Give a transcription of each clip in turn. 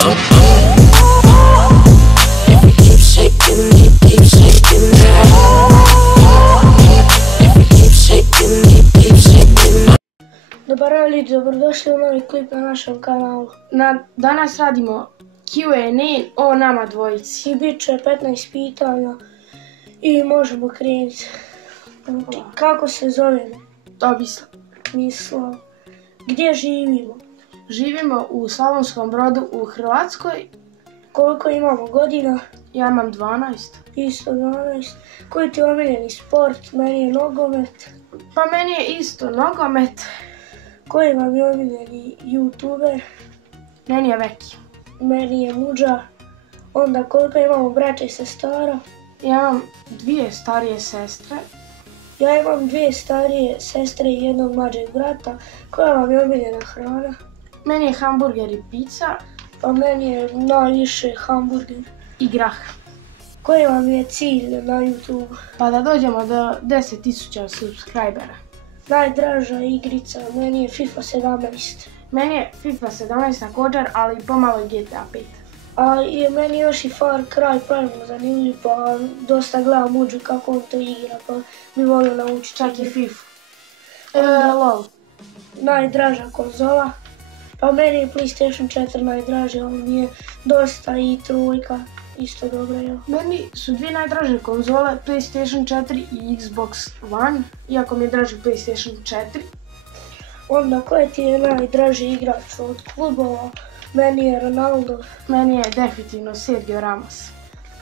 If you keep shaking me, keep shaking that. If you keep shaking me, keep shaking that. Dobar dan ljudi, dobrodošli u novi klip na našem kanalu. Danas radimo Q&A o nama dvojici. I bit će 15 pitanja i možemo krenuti. Kako se zovemo? Tomislav. Mislav. Gdje živimo? Živimo u Slavonskom Brodu u Hrvatskoj. Koliko imamo godina? Ja imam 12. Isto 12. Koji ti je omiljeni sport? Meni je nogomet. Pa meni je isto nogomet. Koji vam je omiljeni youtuber? Meni je Veki. Meni je Muđa. Onda koliko imamo braća i sestara? Ja imam 2 starije sestre. Ja imam 2 starije sestre i jednog mlađeg brata. Koja vam je omiljena hrana? Meni je hamburger i pizza. Pa meni je najviše hamburger. I grah. Koji vam je cilj na YouTube? Pa da dođemo do 10.000 subscribera. Najdraža igrica, meni je FIFA 17. Meni je FIFA 17 također, ali pomalo i GTA 5. A i meni još i Far Cry pravimo zanimljiv, pa dosta gledam Muđu kako on to igra, pa bi volio naučiti. Čak i FIFA. LOL. Najdraža konzola, pa meni je PlayStation 4 najdraža, ali mi je dosta i trojka isto dobra. Meni su 2 najdraže konzole, PlayStation 4 i Xbox One, iako mi je draži PlayStation 4. Onda koji ti je najdraži igrač od klubova? Meni je Ronaldo. Meni je definitivno Sergio Ramos.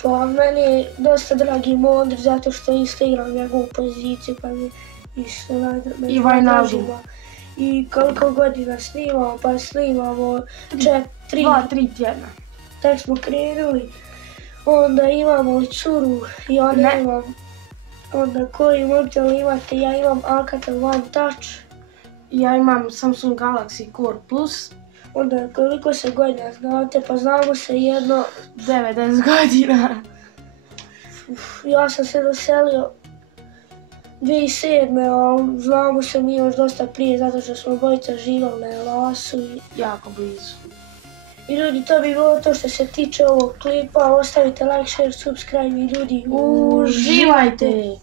Pa meni je dosta dragi Modrić zato što isto igram njegovu poziciju, pa mi je isto najdraži. I Wijnaldum. I koliko godina snimamo, pa snimamo 2-3 tjedna. Tek smo krenuli. Onda imamo curu i ja nemam. Onda koji mobitel imate? Ja imam Alcatel One Touch. Ja imam Samsung Galaxy Core Plus. Onda koliko se godina znate? Pa znamo se jedno 90 godina. Ja sam se doselio 2007. a znamo se mi još dosta prije zato što smo obojica živali na Elasu. Jako blizu. I ljudi, to bi bilo to što se tiče ovog klipa. Ostavite like, share, subscribe i ljudi, uživajte!